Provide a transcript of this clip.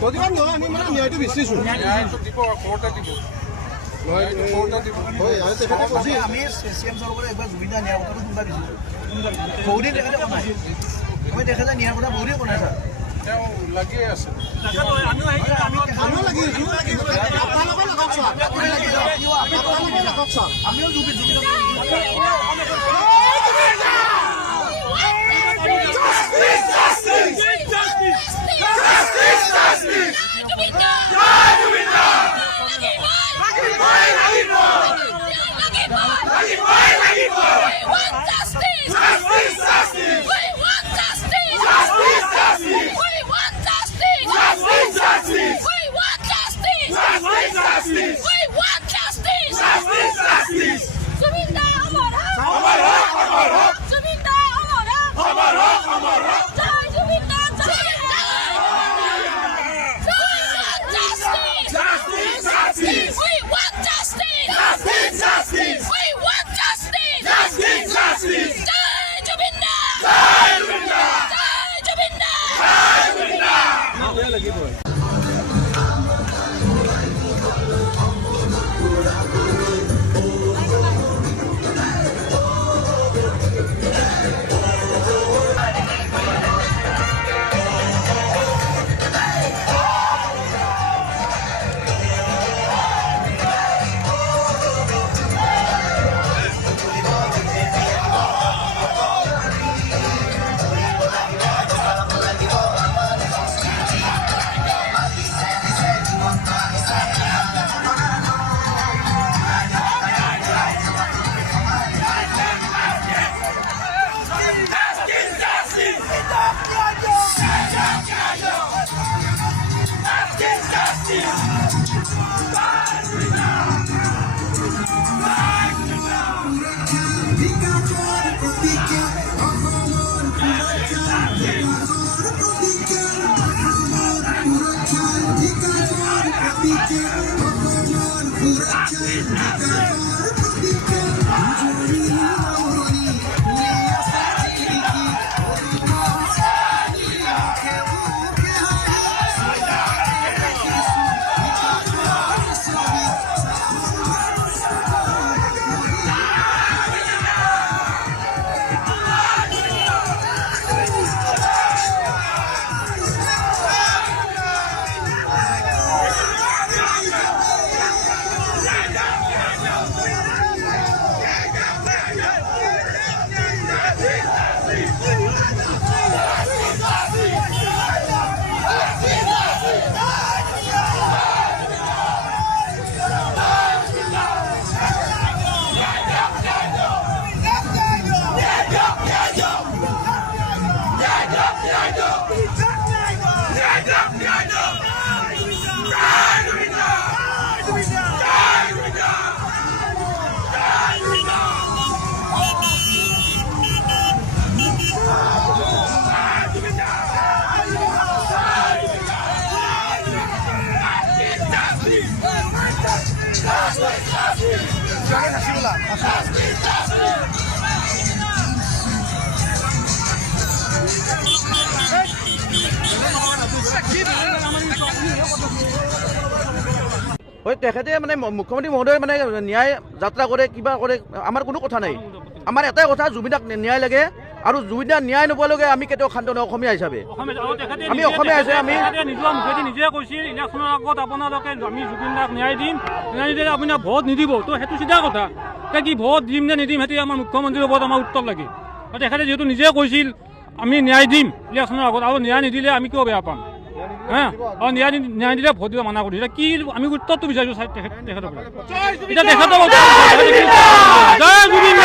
প্ৰতিবাদ নহয় আমি মানে ন্যায়টো বিচাৰিছোঁ আমি চিএম চৰকাৰে একবাৰ জুবিন দা ন্যায় কথাটো শুনিব বিচাৰিছোঁ বহুদিন তেখেতে বনাই আমি তেখেতে ন্যায় কথা বহুদিন বনাই ছাৰ তেওঁ লাগিয়ে আছে আমিও জুবিন হয় তেখেতে মানে মুখ্যমন্ত্ৰী মহোদয় মানে ন্যায় যাত্ৰা কৰে কিবা কৰে আমাৰ কোনো কথা নাই আমাৰ এটাই কথা জুবিনদাক ন্যায় লাগে আৰু জুবিনদাক ন্যায় নোপোৱালৈকে আমি কেতিয়াও শান্ত নহয় অসমীয়া হিচাপে আমি অসমীয়া হিচাপে আমি নিজৰ মুখেদি নিজে কৈছিল ইলেকশ্যনৰ আগত আপোনালোকে আমি জুবিনদাক ন্যায় দিম ন্যায় নিদিলে আপুনি ভোট নিদিব তো সেইটো চিধা কথা এতিয়া কি ভোট দিম নে নিদিম সেইটো আমাৰ মুখ্যমন্ত্ৰীৰ ওপৰত আমাৰ উত্তৰ লাগে তেখেতে যিহেতু নিজে কৈছিল আমি ন্যায় দিম ইলেকশ্যনৰ আগত আৰু ন্যায় নিদিলে আমি কিয় বেয়া পাম হা আৰু ন্যায় দিলে ভোট দিব মানা কৰি এতিয়া কি আমি উত্তৰটো বিচাৰিছোঁ তেখেতৰ এতিয়া তেখেতৰ জয় জুবিন